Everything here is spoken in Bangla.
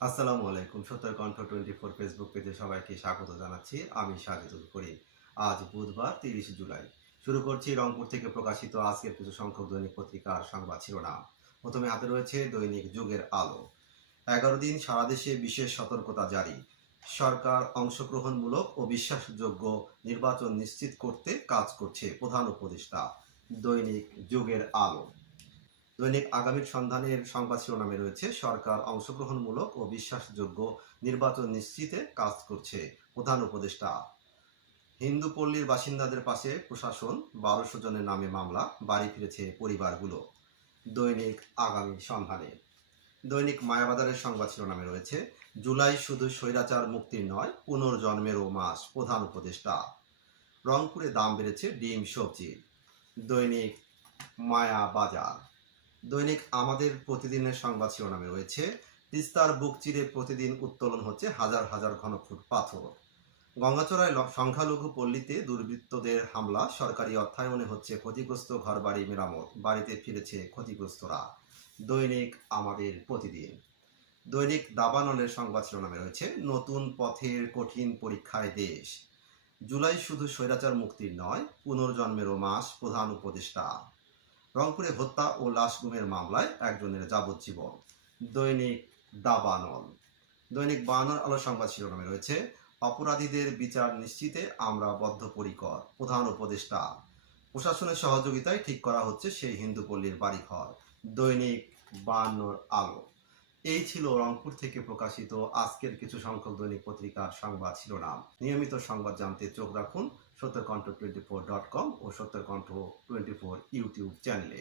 আসসালামু আলাইকুম। সত্তর কণ্ঠ টোয়েন্টি ফোর ফেসবুক পেজে সবাইকে স্বাগত জানাচ্ছি। আমি সাজিদুল করিম। আজ বুধবার তিরিশ জুলাই। শুরু করছি রংপুর থেকে প্রকাশিত আজকের কিছু সংখ্যক দৈনিক পত্রিকার সংবাদ শিরোনাম। প্রথমে হাতে রয়েছে দৈনিক যুগের আলো। এগারো দিন সারা দেশে বিশেষ সতর্কতা জারি। সরকার অংশগ্রহণমূলক ও বিশ্বাসযোগ্য নির্বাচন নিশ্চিত করতে কাজ করছে প্রধান উপদেষ্টা। দৈনিক যুগের আলো। দৈনিক আগামীর সন্ধানের সংবাদ শিরোনামে রয়েছে, সরকার অংশগ্রহণমূলক ও বিশ্বাসযোগ্য নির্বাচন নিশ্চিতে কাজ করছে প্রধান উপদেষ্টা। হিন্দু পল্লীর বাসিন্দাদের পাশে প্রশাসন, বারোশো জনের নামে মামলা, বাড়ি ফিরেছে পরিবারগুলো। দৈনিক আগামী সন্ধানে। দৈনিক মায়াবাজারের সংবাদ শিরোনামে রয়েছে, জুলাই শুধু স্বৈরাচার মুক্তির নয়, পুনর্জন্মেরও মাস, প্রধান উপদেষ্টা। রংপুরে দাম বেড়েছে ডিম সবজির দৈনিক মায়া বাজার দৈনিক আমাদের প্রতিদিনের সংবাদ শিরোনামে রয়েছে, তিস্তার বুক চিরে প্রতিদিন উত্তোলন হচ্ছে হাজার হাজার ঘনফুট পাথর। গঙ্গাচড়ায় সংখ্যালঘু পল্লীতে দুর্বৃত্তদের হামলা, সরকারি অর্থায়নে হচ্ছে ক্ষতিগ্রস্ত ঘরবাড়ি মেরামত, বাড়িতে ফিরেছে ক্ষতিগ্রস্তরা। দৈনিক আমাদের প্রতিদিন। দৈনিক দাবানলের সংবাদ শিরোনামে রয়েছে, নতুন পথের কঠিন পরীক্ষায় দেশ। জুলাই শুধু স্বৈরাচার মুক্তির নয়, পুনর্জন্মেরও মাস প্রধান উপদেষ্টা। রংপুরে হত্যা ও লাশ গুমের মামলায় একজনের যাবজ্জীবন। দৈনিক দাবানল। দৈনিক বানর আলো সংবাদ শিরোনামে রয়েছে, অপরাধীদের বিচার নিশ্চিতে আমরা বদ্ধপরিকর। প্রধান উপদেষ্টা, প্রশাসনের সহযোগিতায় ঠিক করা হচ্ছে সেই হিন্দু পল্লীর বাড়িঘর। দৈনিক বানর আলো। এই ছিল রংপুর থেকে প্রকাশিত আজকের কিছু সংখ্যক দৈনিক পত্রিকার সংবাদ শিরোনাম। নিয়মিত সংবাদ জানতে চোখ রাখুন Satyakantha twenty four dot com ও সত্যকণ্ঠ টোয়েন্টি ফোর ইউটিউব চ্যানেলে।